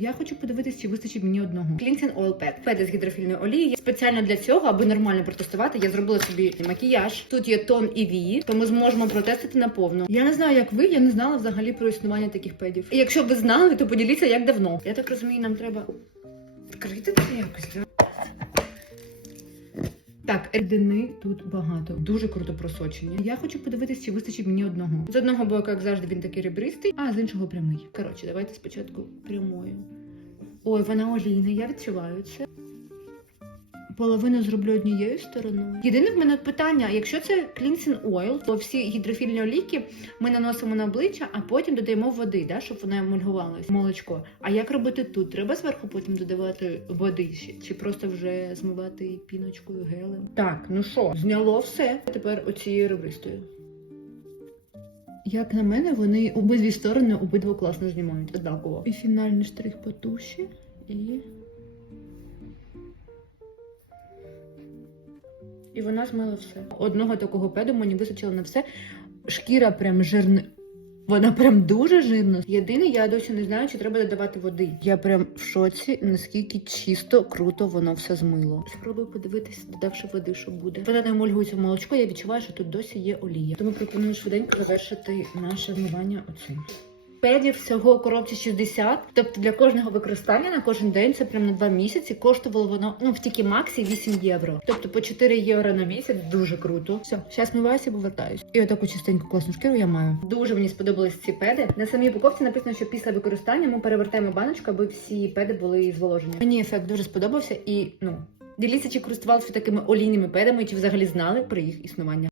Я хочу подивитися, чи вистачить мені одного. Cleansing Oil Pad. Педи з гідрофільної олії. Спеціально для цього, аби нормально протестувати, я зробила собі макіяж. Тут є тон і вії, то ми зможемо протестити наповну. Я не знаю, як ви, я не знала взагалі про існування таких педів. І якщо ви знали, то поділіться, як давно. Я так розумію, нам треба відкрити це якось. да? Так, рідини тут багато, дуже круто просочені. Я хочу подивитися, чи вистачить мені одного. З одного боку, як завжди, він такий ребристий, а з іншого прямий. Коротше, давайте спочатку прямою. Ой, вона олійна, я відчуваю це. Половину зроблю однією стороною. Єдине в мене питання: якщо це cleansing oil, то всі гідрофільні олійки ми наносимо на обличчя, а потім додаємо води, да, щоб вона емульгувалась, молочко. А як робити тут? Треба зверху потім додавати води чи просто вже змивати піночкою гелем? Так, ну що, зняло все. Тепер оцією ребристою. Як на мене, вони обидві сторони обидва класно знімають однаково. І фінальний штрих по туші і. І вона змила все. Одного такого педу мені вистачило на все. Шкіра прям жирна. Вона прям дуже жирна. Єдине, я досі не знаю, чи треба додавати води. Я прям в шоці, наскільки чисто, круто воно все змило. Спробую подивитись, додавши води, що буде. Вона не емульгується в молочко, я відчуваю, що тут досі є олія. Тому пропоную швиденько завершити наше змивання оцим. Педів всього коробці 60, тобто для кожного використання на кожен день це прям на 2 місяці. Коштувало воно ну в тільки максі 8 євро. Тобто по 4 євро на місяць дуже круто. Все, зараз миваюся повертаюсь. І отаку чистеньку класну шкіру я маю. Дуже мені сподобались ці педи. На самій упаковці написано, що після використання ми перевертаємо баночку, аби всі педи були зволожені. Мені ефект дуже сподобався і ну. Діліться, чи користувалися такими олійними педами, чи взагалі знали про їх існування.